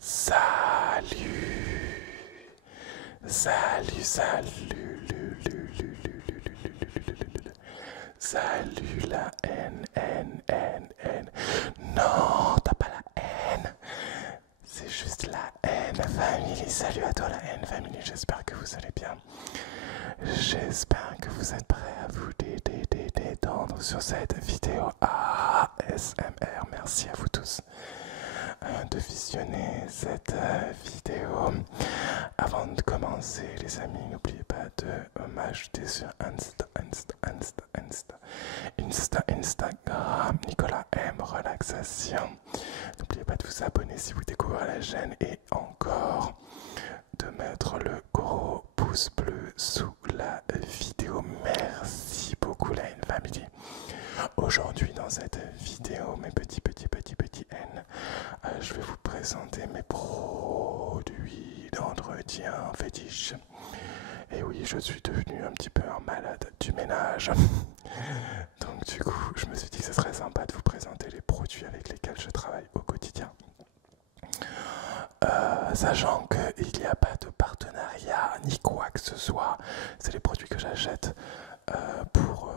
Salut, salut, salut la N. Non, t'as pas la haine, c'est juste la N family. Salut à toi la N family, j'espère que vous allez bien. J'espère que vous êtes prêts à vous détendre sur cette vidéo ASMR. Merci à vous tous de visionner cette vidéo. Avant de commencer, les amis, n'oubliez pas de m'ajouter sur Instagram, Nicolas M Relaxation. N'oubliez pas de vous abonner si vous découvrez la chaîne et encore de mettre le gros pouce bleu sous la vidéo. Merci beaucoup la N Family. Aujourd'hui dans cette vidéo, mes petits N, je vais vous présenter mes produits d'entretien fétiche. Et oui, je suis devenu un petit peu un malade du ménage. Donc du coup, je me suis dit que ce serait sympa de vous présenter les produits avec lesquels je travaille au quotidien. Sachant qu'il n'y a pas de partenariat ni quoi que ce soit, c'est les produits que j'achète pour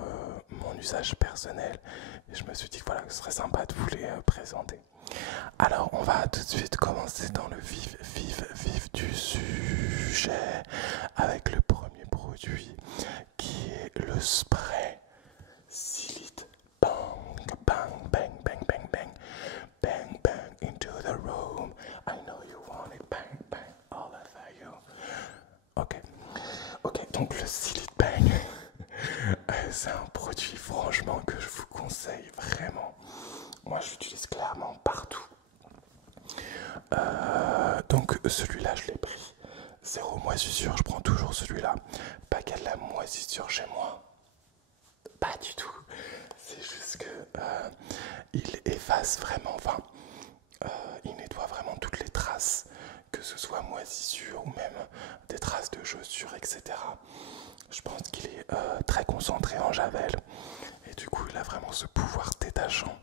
mon usage personnel. Et je me suis dit que voilà, ce serait sympa de vous les présenter. Alors on va tout de suite commencer dans le vif du sujet avec le premier produit qui est le spray Silite Bang Bang Bang Bang Bang Bang Bang Bang into the room. I know you want it. Bang Bang all over you. Ok, donc le Silite Bang c'est un produit franchement que je vous conseille vraiment. Moi je l'utilise clairement partout. Donc celui-là je l'ai pris. Zéro moisissure, je prends toujours celui-là. Pas qu'il y a de la moisissure chez moi. Pas du tout. C'est juste que il efface vraiment, enfin, il nettoie vraiment toutes les traces, que ce soit moisissure ou même des traces de chaussures, etc. Je pense qu'il est très concentré en javel et du coup il a vraiment ce pouvoir détachant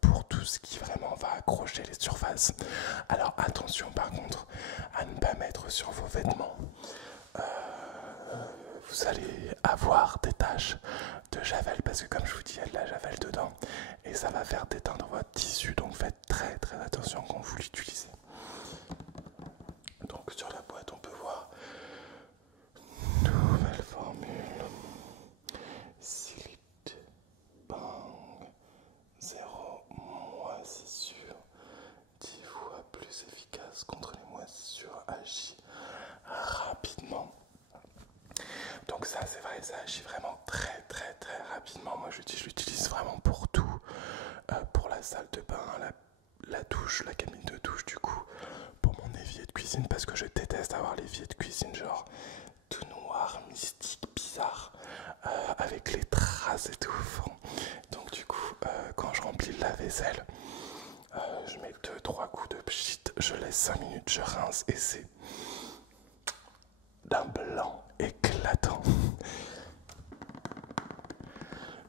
pour tout ce qui vraiment va accrocher les surfaces. Alors attention par contre à ne pas mettre sur vos vêtements. Vous allez avoir des taches de javel parce que comme je vous dis il y a de la javel dedans et ça va faire déteindre votre tissu, donc faites très attention quand vous l'utilisez. Donc sur la boîte on peut voir nouvelle formule Silite Bang, 0 moisissure, 10 fois plus efficace contre les moisissures, agit rapidement. Donc ça c'est vrai, ça agit vraiment très rapidement. Moi je l'utilise vraiment pour tout, pour la salle de bain, la douche, la cabine de douche du coup, pour mon évier de cuisine parce que je déteste avoir l'évier de cuisine genre tout noir, mystique, bizarre, avec les traces et tout. Donc du coup quand je remplis le lave-vaisselle, je mets 2-3 coups de pchit, je laisse 5 minutes, je rince et c'est d'un blanc éclatant.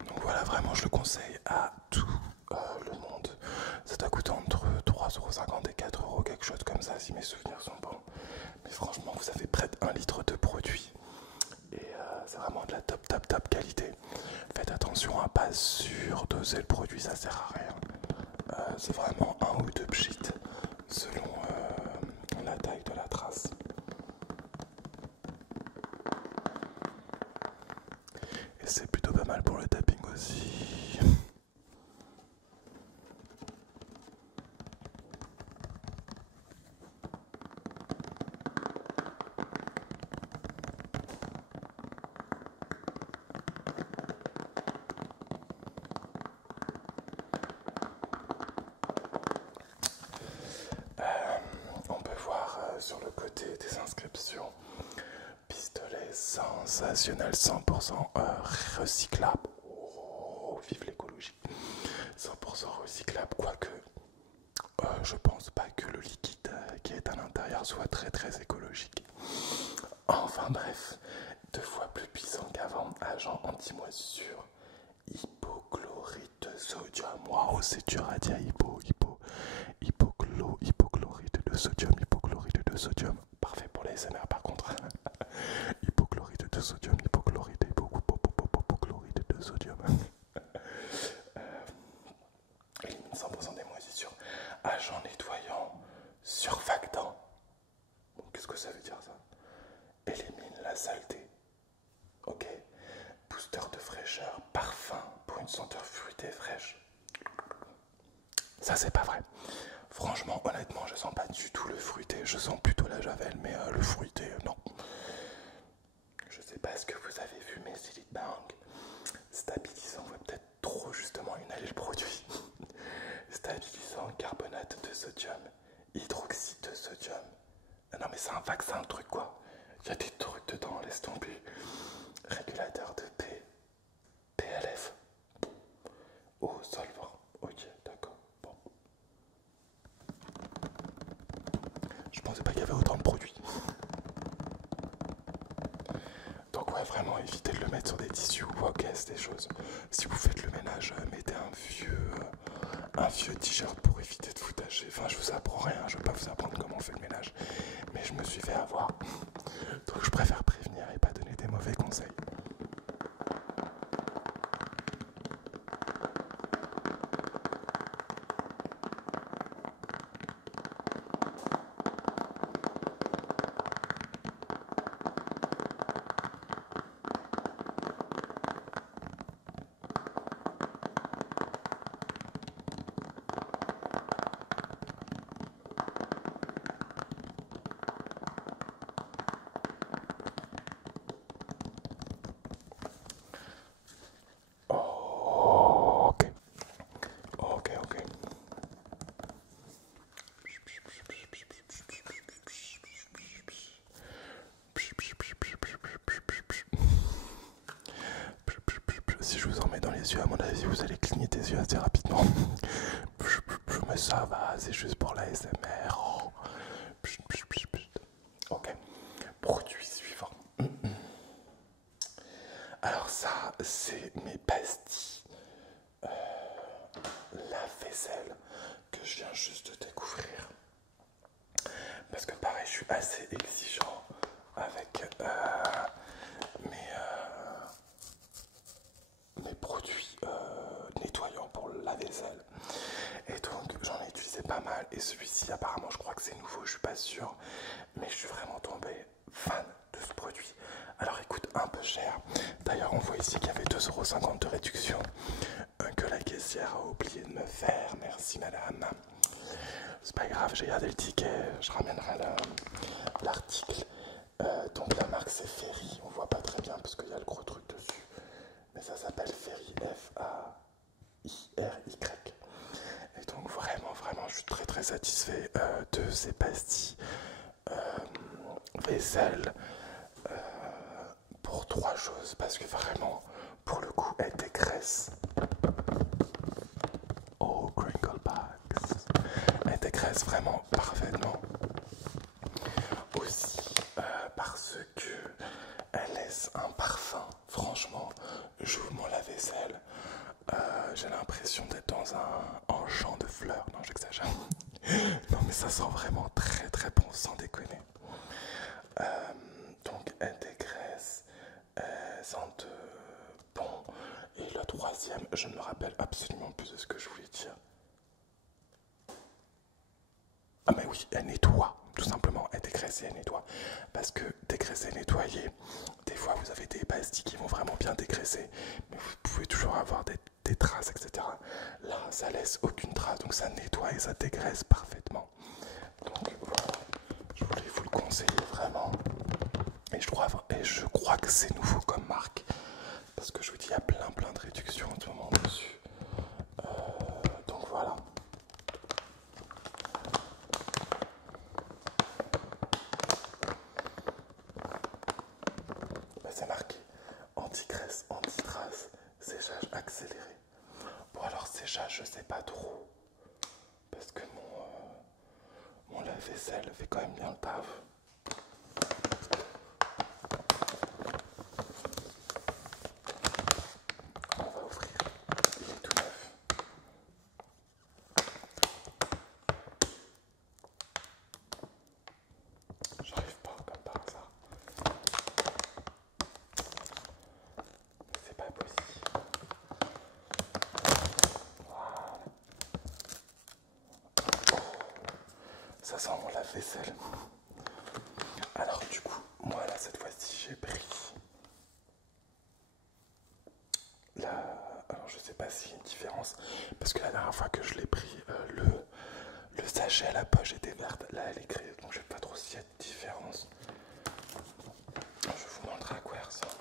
Donc voilà, vraiment je le conseille à tout le monde. Ça doit coûter entre 3,50 € et 4 € quelque chose comme ça si mes souvenirs sont bons. Mais franchement vous avez près d'1 litre de produit. Et c'est vraiment de la top qualité. Faites attention à pas surdoser le produit, ça sert à rien. C'est vraiment 1 ou 2 pchits selon la taille de la trace. Et c'est plutôt pas mal pour le tapping aussi. On peut voir sur le côté des inscriptions pistolet sensationnel 100% recyclable. Oh, vive l'écologie. 100% recyclable, quoique je pense pas que le liquide qui est à l'intérieur soit très écologique. Enfin bref, 2 fois plus puissant qu'avant, agent anti-moisissure, hypochlorite de sodium. Waouh, c'est dur à dire, hypo. l'eau, hypochlorite de sodium, hypochlorite de sodium. Parfait pour les SMR par contre. Hypochlorite de sodium, hypochlorite, hypochlorite de sodium. Élimine 100% des moisissures. Agent nettoyant, surfactant. Bon, qu'est-ce que ça veut dire ça? Élimine la saleté. Ok. Booster de fraîcheur, parfum pour une senteur fruitée fraîche. Ça c'est pas vrai. Franchement, honnêtement, je sens pas du tout le fruité. Je sens plutôt la javel, mais le fruité, non. Je sais pas ce que vous avez vu, mais Silly Bang stabilisant, on voit peut-être trop justement inhaler le produit. Stabilisant, carbonate de sodium, hydroxyde de sodium. Ah non mais c'est un vaccin le truc quoi. Il y a des trucs dedans, laisse tomber. Régulateur de PLF. Eau, solvant. Ok, d'accord. Bon. Je pensais pas qu'il y avait autant de produits. Donc ouais, vraiment évitez de le mettre sur des tissus ou vos caisses, des choses. Si vous faites le ménage, mettez un vieux t-shirt pour éviter de vous tâcher. Enfin, je vous apprends rien, je vais pas vous apprendre comment on fait le ménage. Mais je me suis fait avoir. Donc je préfère prévenir et pas donner des mauvais conseils. Ok. Si je vous en mets dans les yeux, à mon avis, vous allez cligner des yeux assez rapidement. Mais ça va, c'est juste pour la SMR. Ok. Produit suivant. Alors ça, c'est mes pastilles lave-vaisselle que je viens juste de découvrir. Parce que pareil, je suis assez exigeant avec mes produits nettoyants pour la vaisselle. Et donc j'en ai utilisé pas mal. Et celui-ci apparemment je crois que c'est nouveau, je suis pas sûr. Mais je suis vraiment tombé fan de ce produit. Alors il coûte un peu cher. D'ailleurs on voit ici qu'il y avait 2,50 € de réduction que la caissière a oublié de me faire. Merci madame. C'est pas grave, j'ai gardé le ticket, je ramènerai l'article. Donc la marque c'est Ferry, on voit pas très bien parce qu'il y a le gros truc dessus. Mais ça s'appelle Ferry, F-A-I-R-Y. Et donc vraiment, je suis très satisfait de ces pastilles vaisselle pour 3 choses. Parce que vraiment, pour le coup, elles dégraissent. Oh, crinkle bags. Elles dégraissent vraiment parfaitement. Aussi parce que elle laisse un parfum. Franchement, j'ouvre mon lave-vaisselle, j'ai l'impression d'être dans un champ de fleurs. Non, j'exagère. Non, mais ça sent vraiment très bon, sans déconner. Donc, elle dégraisse, elle sent bon. Et le troisième, je ne me rappelle absolument plus de ce que je voulais dire. Ah mais oui, elle nettoie, tout simplement, elle dégraisse et elle nettoie. Parce que dégraisser, nettoyer, des fois vous avez des pastilles qui vont vraiment bien dégraisser, mais vous pouvez toujours avoir des traces, etc. Là, ça laisse aucune trace, donc ça nettoie et ça dégraisse parfaitement. Donc voilà, je voulais vous le conseiller vraiment. Et je crois que c'est nouveau comme marque, parce que je vous dis, il y a plein de réductions en ce moment dessus. Donc voilà. C'est marqué anti-graisse, anti-trace, séchage accéléré. Bon alors séchage je sais pas trop, parce que mon lave-vaisselle fait quand même bien le taf. On va ouvrir, il est tout neuf. lave-vaisselle. Alors du coup, moi là cette fois-ci j'ai pris alors je sais pas s'il y a une différence, parce que la dernière fois que je l'ai pris, le sachet à la poche était verte, là elle est grise, donc je sais pas trop s'il y a de différence. Je vais vous montrer à quoi elle ressemble.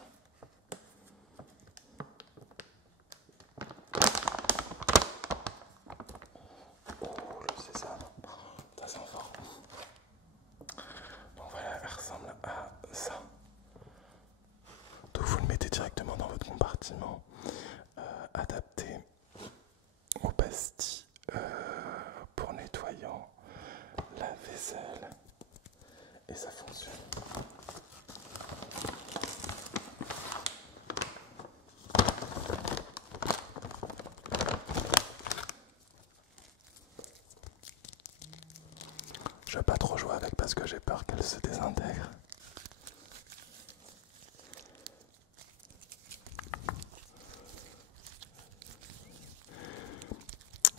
Oh le sésame, ça sent fort. Donc voilà, elle ressemble à ça. Donc vous le mettez directement dans votre compartiment, adapté aux pastilles pour nettoyant la vaisselle, et ça fonctionne. Je vais pas trop jouer avec parce que j'ai peur qu'elle se désintègre.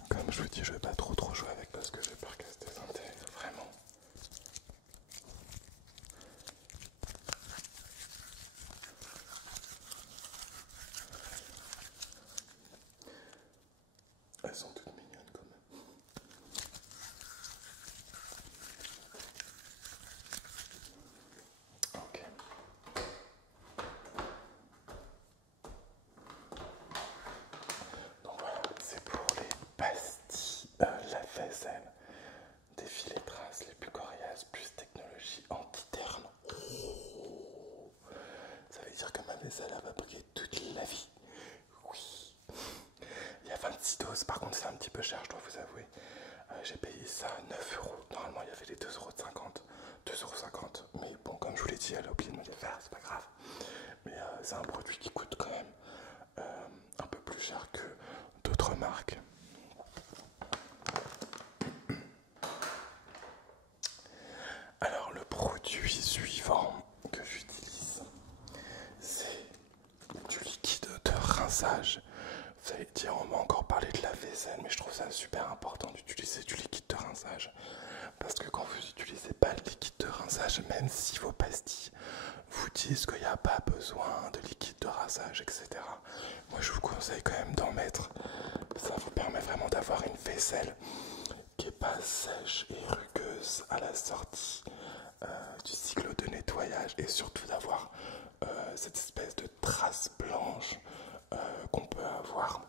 Comme je vous dis, je vais pas trop jouer avec parce que j'ai peur qu'elle se désintègre, vraiment. Elles sont toutes mignonnes quand même. Ok. Donc voilà, c'est pour les pastilles lave-vaisselle. Défiler traces les plus coriaces, plus technologie anti-terne. Oh, ça veut dire que ma vaisselle elle va briller toute la vie. Oui. Il y a 26 doses, par contre c'est un petit peu cher, je dois vous avouer. J'ai payé ça 9 euros. Normalement il y avait les 2,50 €. 2,50 €. Mais bon, comme je vous l'ai dit, elle a oublié de me les faire, c'est pas grave. Mais c'est un produit qui coûte quand même un peu plus cher que d'autres marques. Alors le produit suivant que j'utilise, c'est du liquide de rinçage. Vous allez dire, on m'a encore parlé de la vaisselle, mais je trouve ça super important d'utiliser du liquide de rinçage. Parce que quand vous n'utilisez pas le liquide de rinçage, même si vos pastilles vous disent qu'il n'y a pas besoin de liquide de rinçage, etc., moi je vous conseille quand même d'en mettre. Ça vous permet vraiment d'avoir une vaisselle qui n'est pas sèche et rugueuse à la sortie du cycle de nettoyage, et surtout d'avoir cette espèce de trace blanche qu'on peut avoir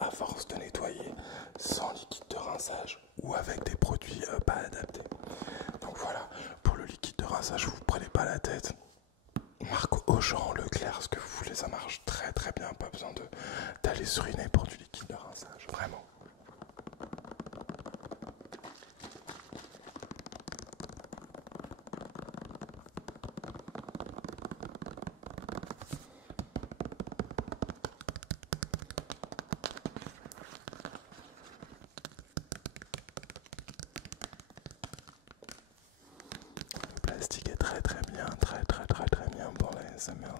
à force de nettoyer sans liquide de rinçage ou avec des produits pas adaptés. Donc voilà, pour le liquide de rinçage, vous ne prenez pas la tête. Marque Auchan, Leclerc, ce que vous voulez, ça marche très très bien. Pas besoin d'aller se ruiner pour du liquide de rinçage, vraiment. Le plastique est très très bien, très bien pour les SMR.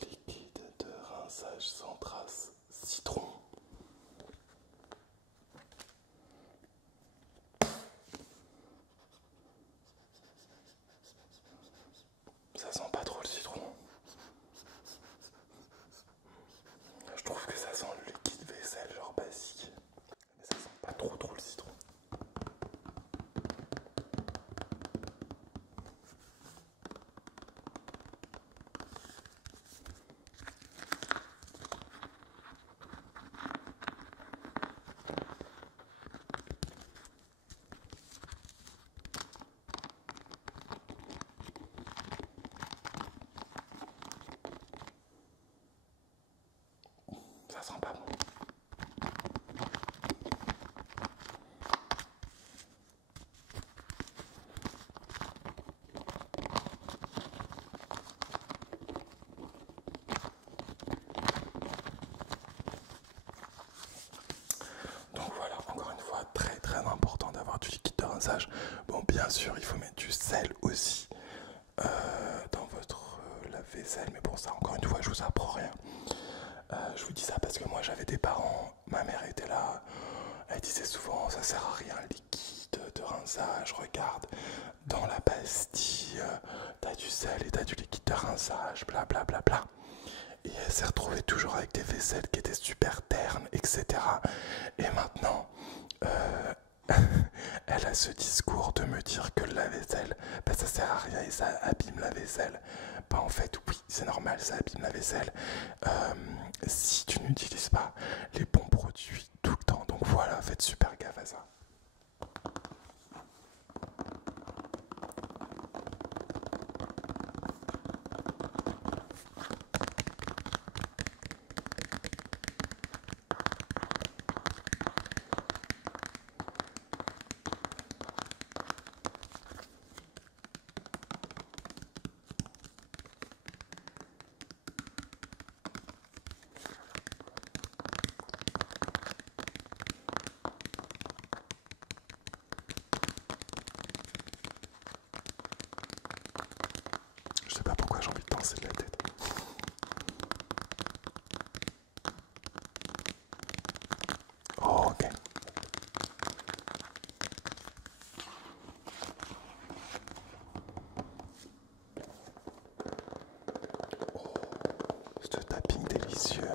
Liquide de rinçage sans trace, citron. Ça sent pas trop le citron. Je trouve que ça sent le liquide vaisselle, genre basique. Mais ça sent pas trop le citron. rinçage. Bon, bien sûr, il faut mettre du sel aussi dans votre lave-vaisselle, mais bon, ça, encore une fois, je vous apprends rien. Je vous dis ça parce que moi, j'avais des parents, ma mère était là, elle disait souvent, ça sert à rien le liquide de rinçage, regarde, dans la pastille, t'as du sel et t'as du liquide de rinçage, bla bla bla bla. Et elle s'est retrouvée toujours avec des vaisselles qui étaient super ternes, etc. Et maintenant, elle a ce discours de me dire que la vaisselle, bah, ça sert à rien et ça abîme la vaisselle. Bah en fait, oui, c'est normal, ça abîme la vaisselle. Si tu n'utilises pas les bons produits tout le temps. Donc voilà, faites super gaffe à ça. Je sais pas pourquoi j'ai envie de danser de la tête. Oh, ok. Oh, ce tapping délicieux.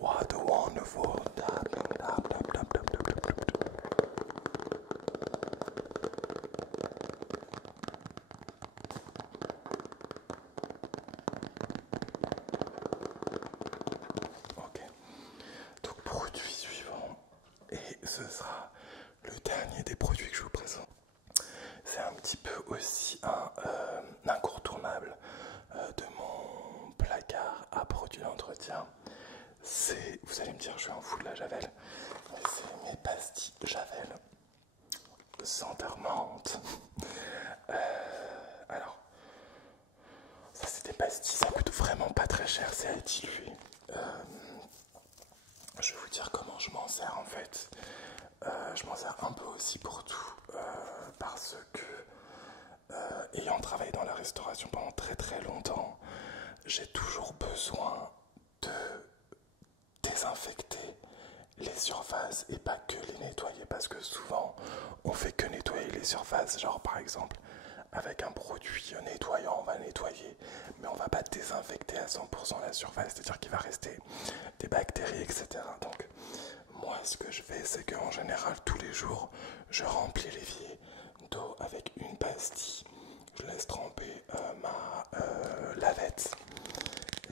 What a wonderful tapping, tap, tap, tap, tap, tap, tap, tap. Ok. Donc, produit suivant. Et ce sera le dernier des produits que je vous présente. C'est un petit peu aussi un incontournable de mon placard à produits d'entretien. C'est, vous allez me dire, je suis un fou de la Javel, mais c'est mes pastilles Javel senteur menthe. Alors, ça c'est des pastilles, ça coûte vraiment pas très cher, c'est à diluer. Je vais vous dire comment je m'en sers en fait. Je m'en sers un peu aussi pour tout, parce que ayant travaillé dans la restauration pendant très très longtemps, j'ai toujours besoin de désinfecter les surfaces et pas que les nettoyer, parce que souvent on fait que nettoyer les surfaces, genre par exemple avec un produit nettoyant on va nettoyer mais on va pas désinfecter à 100% la surface, c'est à dire qu'il va rester des bactéries, etc. Donc moi ce que je fais, c'est qu'en général tous les jours je remplis l'évier d'eau avec une pastille, je laisse tremper ma lavette.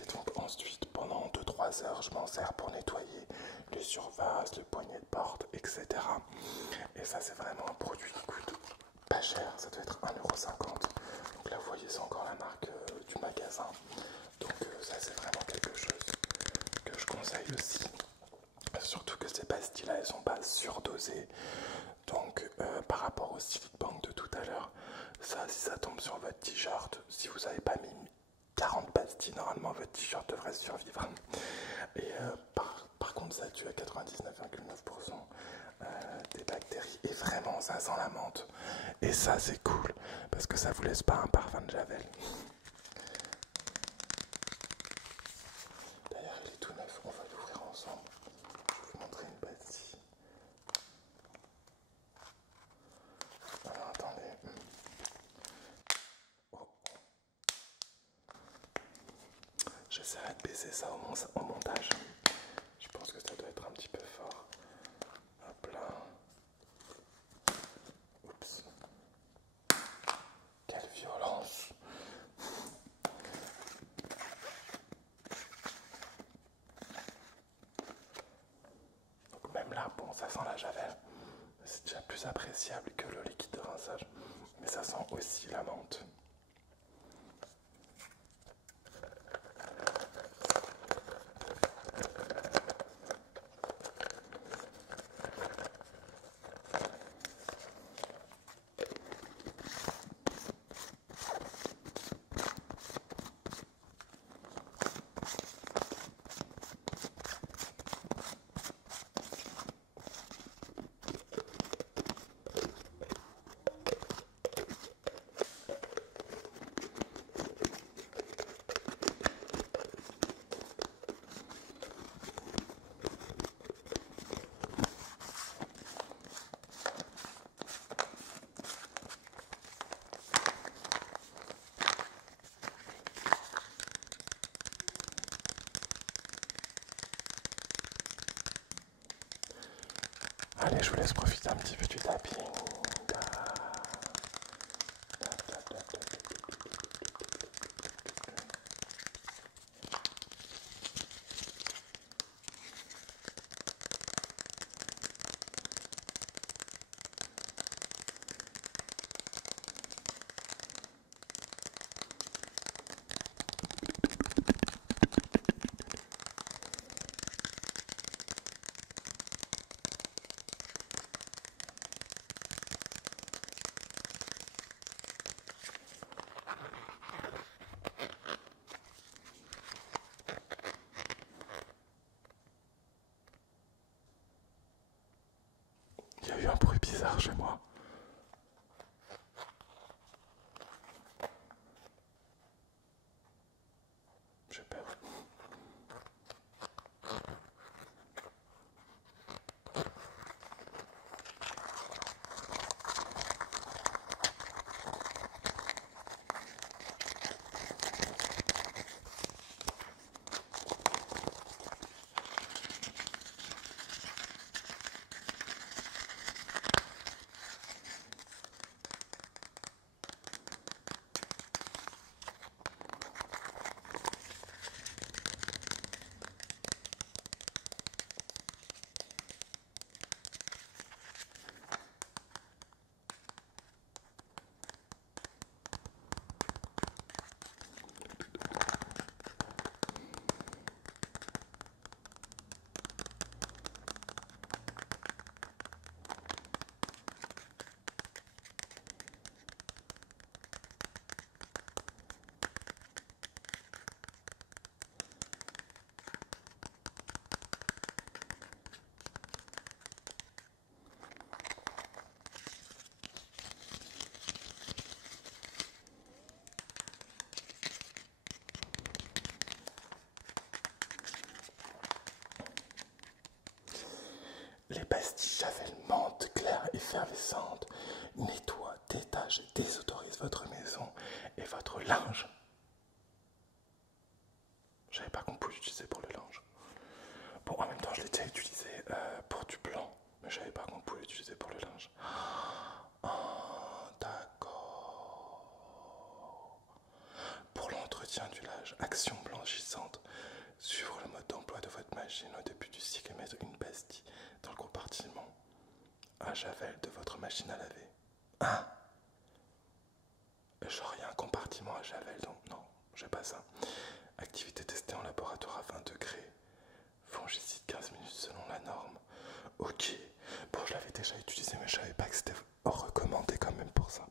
Et donc ensuite, pendant 2-3 heures, je m'en sers pour nettoyer les surfaces, le poignet de porte, etc. Et ça, c'est vraiment un produit qui coûte pas cher, ça doit être 1,50 €. Donc là, vous voyez, c'est encore la marque du magasin. Donc ça, c'est vraiment quelque chose que je conseille aussi. Surtout que ces pastilles-là, elles sont pas surdosées. Donc par rapport au Civic Bank de tout à l'heure, ça, si ça tombe sur votre t-shirt, si vous n'avez pas mis 40 pastilles, normalement votre t-shirt devrait survivre. Et par contre, ça tue à 99,9% des bactéries. Et vraiment, ça sent la menthe. Et ça, c'est cool, parce que ça vous laisse pas un parfum de Javel. D'ailleurs, il est tout neuf, on va l'ouvrir ensemble. Je vais vous montrer une pastille. Alors, attendez. Oh. J'essaierai de baisser ça au montage. Je pense que ça doit être un petit peu fort. Hop là. Oups. Quelle violence. Donc même là, bon, ça sent la Javel. C'est déjà plus appréciable que le liquide de rinçage. Mais ça sent aussi la menthe. Allez, je vous laisse profiter un petit peu du tapping. Il y a eu un bruit bizarre chez moi. J'ai peur. Les pastilles Javel menthe claire effervescente nettoient, détachent et désautorisent votre maison et votre linge. Je savais pas qu'on pouvait l'utiliser pour le linge. Bon, en même temps, je l'ai déjà utilisé pour du blanc, mais je savais pas qu'on pouvait l'utiliser pour le linge. Oh, d'accord. Pour l'entretien du linge, action blanchissante. Suivre le mode d'emploi de votre machine au début du cycle et mettre une pastille dans le compartiment à javel de votre machine à laver. Hein? Genre il y a un compartiment à javel, donc non, j'ai pas ça. Activité testée en laboratoire à 20 degrés. Fongicide 15 minutes selon la norme. Ok, bon je l'avais déjà utilisé mais je savais pas que c'était recommandé quand même pour ça.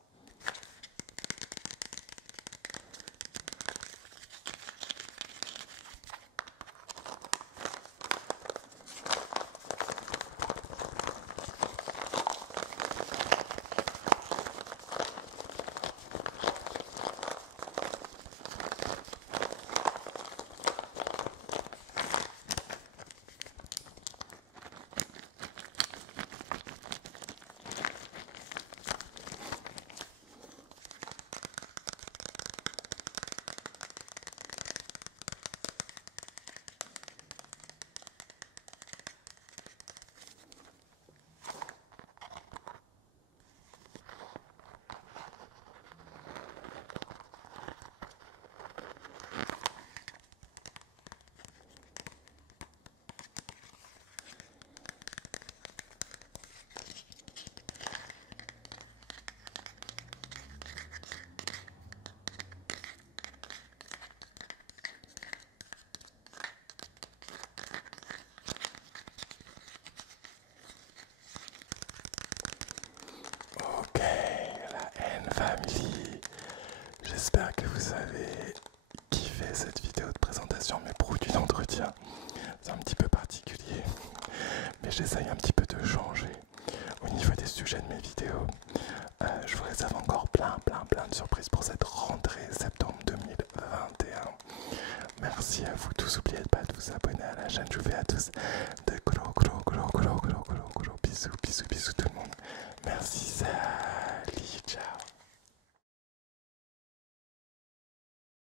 Ok, la N-Family. J'espère que vous avez kiffé cette vidéo de présentation de mes produits d'entretien. C'est un petit peu particulier, mais j'essaye un petit peu de changer au niveau des sujets de mes vidéos. Je vous réserve encore plein de surprises pour cette rentrée septembre 2021. Merci à vous tous, n'oubliez pas de vous abonner à la chaîne. Je vous fais à tous de gros bisous tout